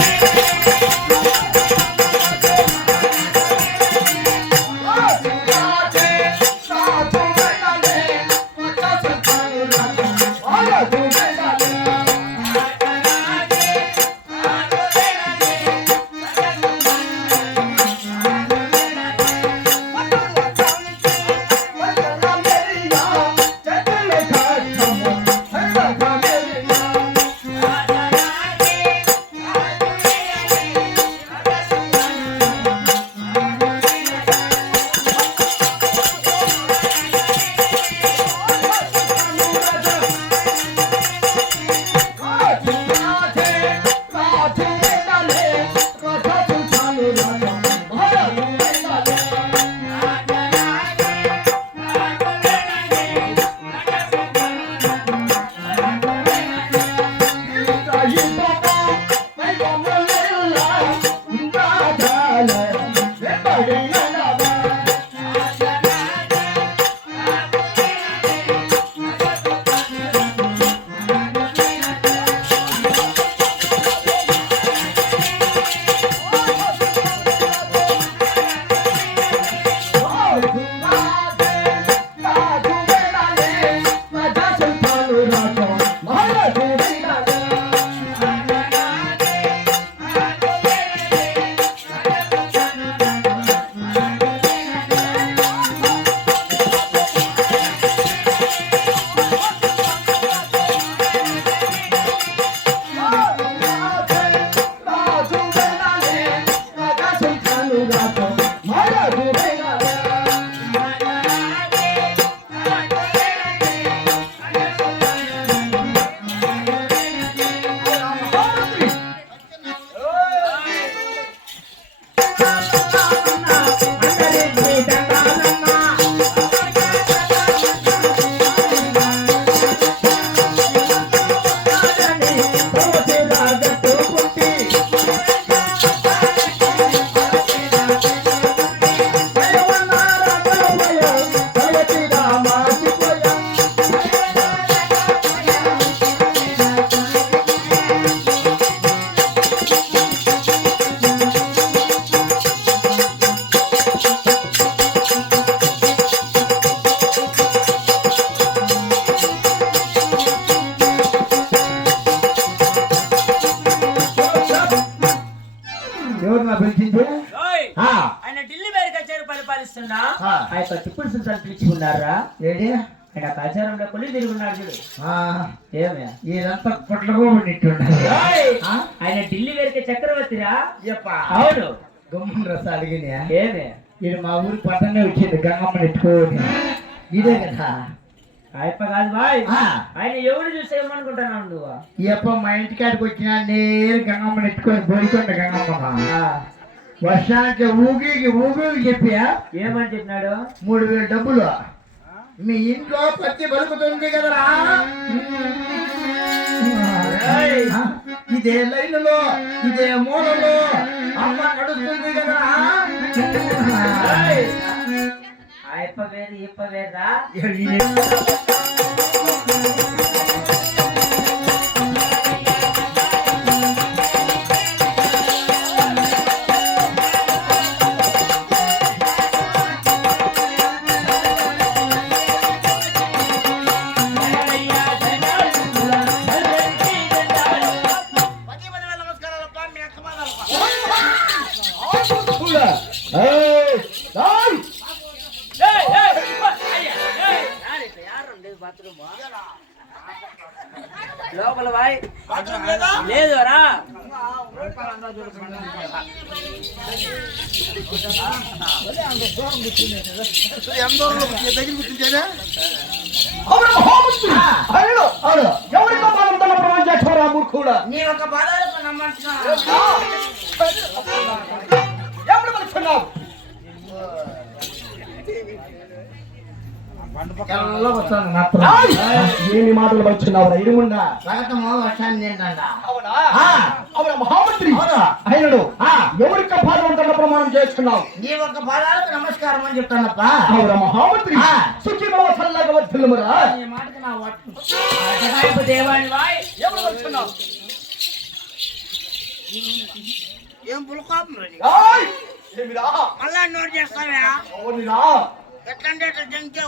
Yeah. టిప్పులు సుల్తాన్ పిలుచుకున్నారా? AD ఆయన కచారంలో కొలి తిరుగున్నాడు చూడు. ఏమే ఇదంతా ఆ? ఆయన ఢిల్లీ మేరకు చక్రవర్తిరా? చెప్పా అవును. గమ్మన్ రస అడిగినా ఏమే? ఇది మా ఊరి పట్టణమే వచ్చింది గంగమ్మని ఎత్తుకోని. ఇదే కదా? ఆయప్ప కాదు బాయ్. ఆయన ఎవరు చూసి ఏమనుకుంటున్నావు నువ్వు ఈ అప్ప మా ఇంటికాడికి వచ్చినా నేను గంగమ్మని ఎత్తుకొని బోడికొండ గంగమ్మ వర్షానికి ఊగి ఊగి చెప్పా ఏమని చెప్పినాడు? మూడు వేలు డబ్బులు. మీ ఇంట్లో పత్తి బతుకుతుంది కదరా. ఇదే లైన్లో ఇదే మూలలో అమ్మ నడుస్తుంది కదరా. ఏయ్, ఆయప్ప అవును, మహామంత్రి. అవును, అవును. ఎవరికో పాల్గొంటున్న ప్రపంచాక్షరా మూర్ఖుడా? నీ ఒక పదాలకు ఎప్పుడు పలుకుతున్నావు ఏమి మాటలు పలుకుతున్నావు ఇడుముండా స్వాగతము వర్షాన్ని ఏంటంట అవునా? అవునా మహామంత్రి? ఎవరికి ప్రమాణం చేస్తున్నావు నీ ఒక్క పాదాలకు నమస్కారం అని చెప్తానప్ప అవునా మహామంత్రి ఆ. సుఖిమవ చల్లగా వద్దులమురా నీ మాటకి నా వట్టు దేవాని బాయ్ ఎవరు పలుకుతున్నావు ఏం పులకాపం! ఏమిరా? మళ్ళా నోట్ చేస్తావా అవునురా? ఎట్లంటే ఎట్లా జంకే!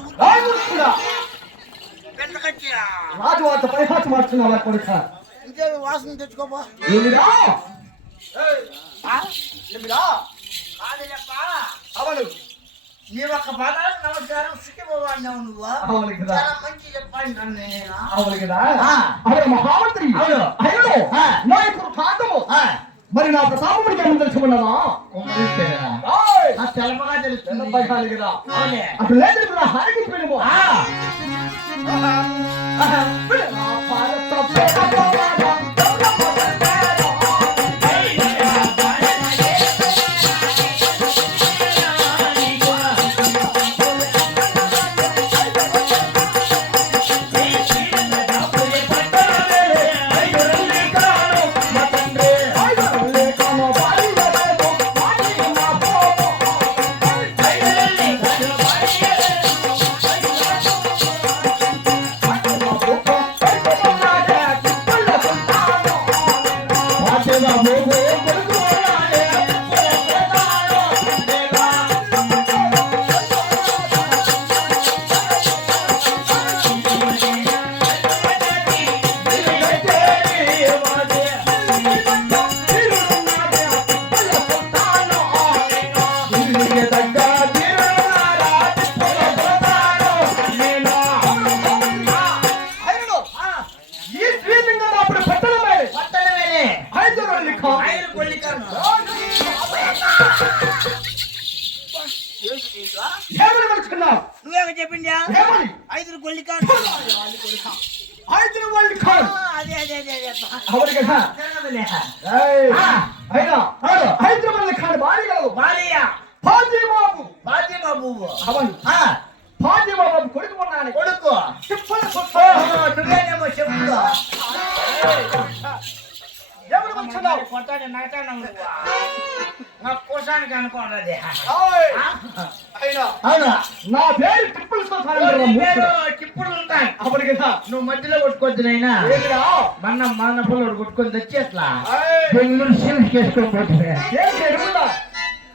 పెద్దకొచ్చిరా రాజు వార్త పరిహాసం మార్చున్నావా కొడుక ఇంకే వాసన తెచ్చుకోపో ఏమిరా? ఏమిరా కాదులేప్పా అవును నీ ఒక్క పదాలకు నమస్కారం సుఖిబాబు అన్నావు నువ్వు అవును కదా చాలా మంచి చెప్పండి నన్ను నేను అవును కదా ఆ. అవును మహామంత్రి అవును. అయ్యో ఆ. నాయకుడు కాదము ఆ, మరి నా ప్రతాపముడికి ఏమని తెలుసుకున్నావా కుమ్మరిస్తేనా? ఓయ్! నాకు తెలపగా తెలుస్తుంది చిన్న భయాలు కదా అవునే అటు లేదు కూడా హాయికి వెళ్ళిపో అదే అబ్బా. అవును కదా తిరగదులే. ఏయ్! ఆ. అయినా హైదరాబాద్ లిఖా భార్య గలవు భార్య ఫాతిమాబు ఫాతిమా పువ్వు అవును ఆ, ఫాతిమాబు కొడుకు ఉన్నాను కొడుకు చెప్పలు ఓహో, నువ్వేనేమో చెప్తా ఎవరు మలుచుకున్నావు కొట్టాడు నువ్వు. నా కోసానికి అనుకోనది! అయినా. అవునా? నా పేరు టిప్పులు పేరు టిప్పుడు అవును కదా నువ్వు మధ్యలో కొట్టుకోవద్దు ఏమిరా మన మన పిల్లడు కొట్టుకొని తెచ్చి అట్లా! బెంగళూరు సిల్క్ వేసుకొని పోతుంది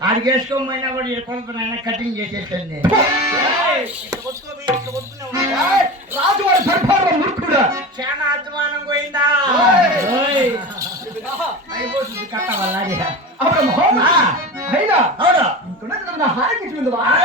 ఆడికి వేసుకోమైనా కూడా కొనుక్కునైనా కటింగ్ చేసేసండి నా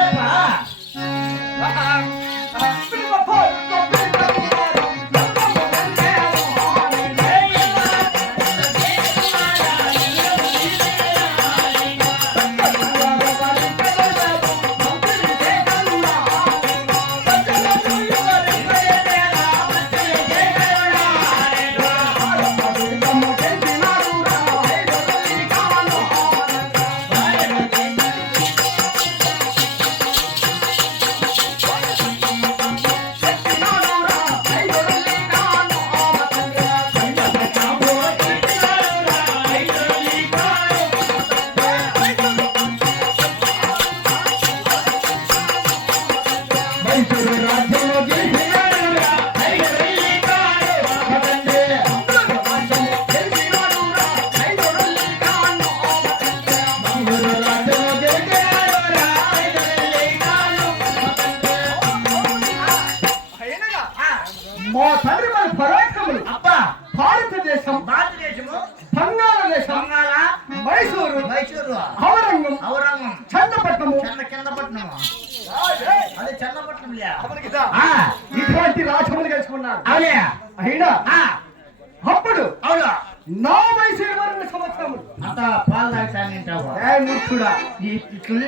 అవునే అయినా అప్పుడు అవును? నా వయసు ఇరవై సంవత్సరములు అంత పాలు తాగుతాను తింటావు ఏ మూర్ఖుడా? ఇట్లా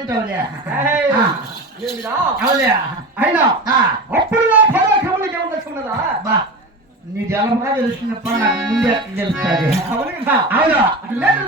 ఏమిరా? అవులే. అయినా? అప్పుడు నా పరాక్రములు ఏమని తెలుసుకున్నదా బా. నీ జలమా తెలిసినప్పుడు నాకు ముందే తెలుస్తుంది అవును? అవును లేదు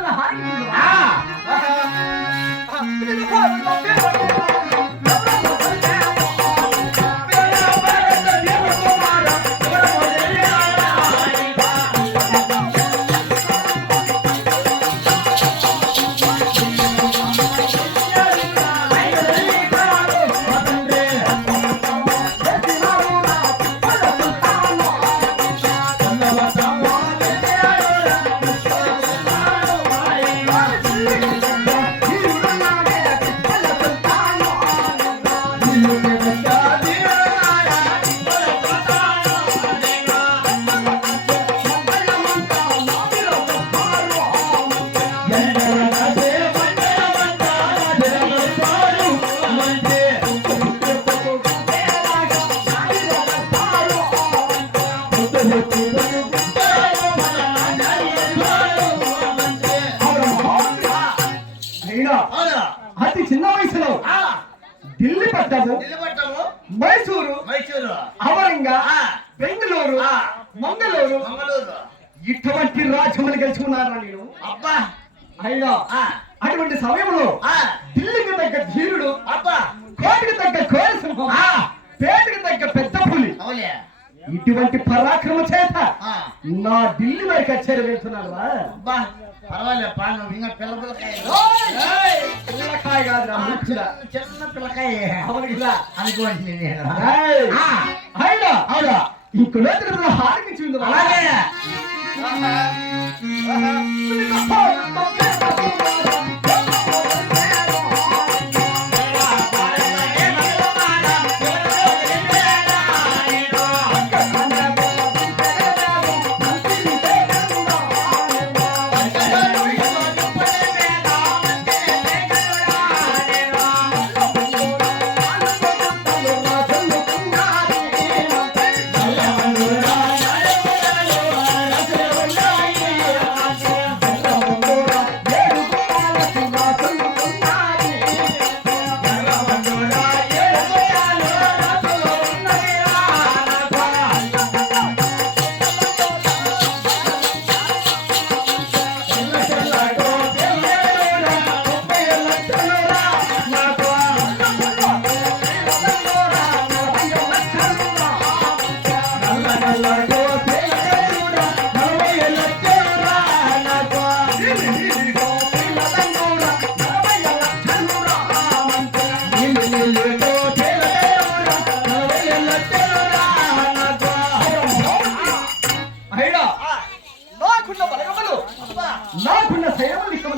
ఢిల్లీ పట్టము మైసూరు మైసూరు అవరంగ బెంగళూరు మంగళూరు. మంగళూరు. ఇటువంటి రాజ్యములు గెలుచుకున్నారా నేను? అబ్బా. అయినా ఆ, అటువంటి సమయంలో ఢిల్లీకి తగ్గ ధీరుడు అబ్బా. కోటికి తగ్గ కోరసింహం. పేటకి తగ్గ పెద్ద పులి. అవులే. ఇటువంటి పరాక్రమ చేత నా ఢిల్లీ మరి కచేరి వెళ్తున్నాను అబ్బా పర్వాలే పా నువ్వు ఇంకా పిల్ల పిల్లకాయ. కాదురా. చిన్న పిల్లకాయ. అవును అనుకోండి అవును.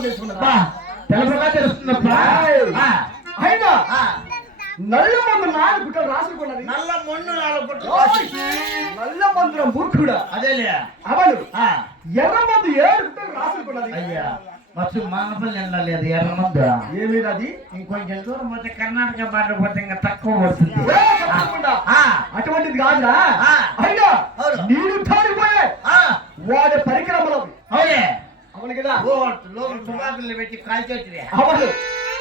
తెలుసుకున్నదా తెలుపుగా అయినా ఆ, నల్ల మందు నాలుగు గుట్టలు రాసుకున్నది నల్ల మొన్ను నాలుగు పుట్టలు ఓయ్! నల్ల మందుల మూర్ఖుడా. అదేలే. అవలు ఎర్ర మందు ఏడు గుట్టలు రాసుకున్నది అయ్యా మస్తు మానపల్లి వెళ్ళలేదు ఎర్ర మందు? ఏమిటది ఇంకొంచెం దూరం పోతే కర్ణాటక బార్డర్ పోతే ఇంకా తక్కువ పడుతుంది అటువంటిది కాదురా.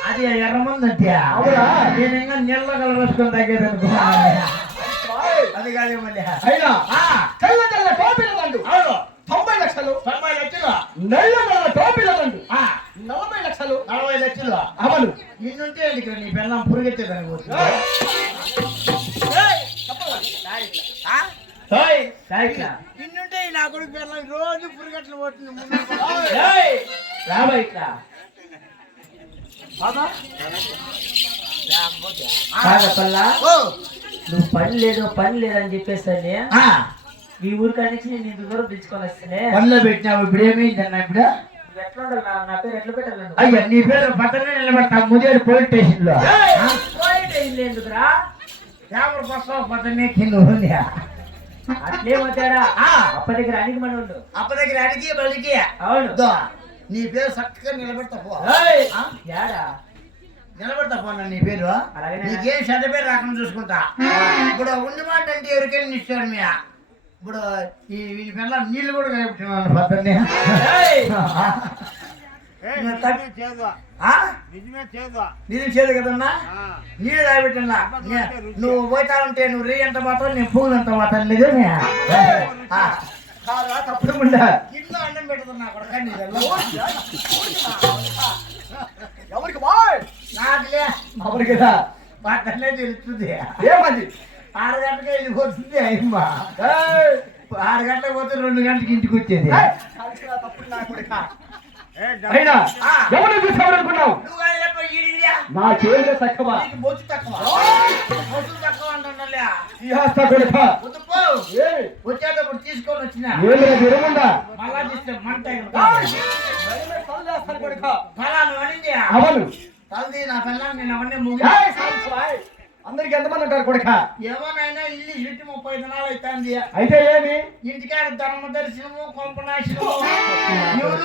అది ఎర్ర మందు అంటే అవునా? నేను ఇంకా నీళ్ళ కలవేసుకొని తగ్గేది! అది కాదే మళ్ళీ. అయినా? ఆ, తెల్ల తెల్ల టోపీల దండు. అవును. తొంభై లక్షలు. తొంభై లక్షలు. నల్ల నల్ల టోపీల దండు. ఆ, నలభై లక్షలు. నలభై లక్షలు. అవలు నిన్నుంటే ఇక్కడ నీ పిల్లం పురుగెత్తేదానికి పోతుంది నిన్నుంటే నా కొడుకు పిల్లం రోజు పురుగట్లు పోతుంది రాబోయ్ నువ్వు పని లేదు పని లేదని చెప్పేసి ఈ ఊరికాడి నుంచి నేను ఇంత దూరం తెచ్చుకొని వస్తేనే పనిలో పెట్టినావు ఇప్పుడు ఏమైందన్న ఇప్పుడు? నా- పేరు ఎట్లా పెట్టాలి? అయ్యా నీ పేరు పక్కనే నిలబెట్టా ముదేరు పోలీస్ స్టేషన్లో ఎందుకురా? ఎవరు బస్సు కింద ఉంది? అట్లేమవుతాడా ఆ. అప్పటికి రానికి మన అప్ప దగ్గర అడిగి బలికి అవును. నీ పేరు చక్కగా నిలబెడతా పో. ఏయ్! ఆ? యాడా? నిలబెడతా నీ పేరు. నీకేం చెడ్డ పేరు రాకుండా చూసుకుంటా. ఇప్పుడు ఉండి మాట అంటే ఎవరికైనా నిశ్చయం మీ ఇప్పుడు ఈ పిల్ల నీళ్ళు కూడా ఏయ్! ఆ? నీళ్ళు చేదు కదన్నా? నీళ్ళు తాగబెట్టన్నా నువ్వు పోతానంటే నువ్వు రీ ఎంత మాత్రం నేను పువ్వులు ఎంత మాత్రం లేదు కాదురా తప్పకుండా కింద అన్నం పెడుతున్నా కొడక. ఎవరికి బాయ్ నాకులే. కదా? పక్కనే తెలుస్తుంది. ఏమది ఆరు గంటలకే వెళ్ళిపోతుంది అయ్యమ్మ. ఏయ్! ఆరు గంటలకు పోతే రెండు గంటలకు ఇంటికి వచ్చేది. అయినా ఆ. ఎవరిని చూసామనుకున్నావు నీకు తక్కువ. బొచ్చు తక్కువ అంటున్నా ఈ హస్త కొడుక వద్దు పో ఏయ్! వచ్చేటప్పుడు తీసుకొని వచ్చిన ఏమిరా విరముండా మళ్ళా తీస్తే మంట ఏయ్! ఎగురుతుంది. భయమే తలలేస్తాను కొడుక. ఫలాలు అనింది అవను! అందరికి ఎంతమంది ఉంటారు కొడుక? ఏమోనైనా ఇల్లు చుట్టి ముప్పై దినాలు అవుతుంది. అయితే ఏమి? ఇంటికాడ ధర్మ దర్శనము కొంపనాశనము ఎవరు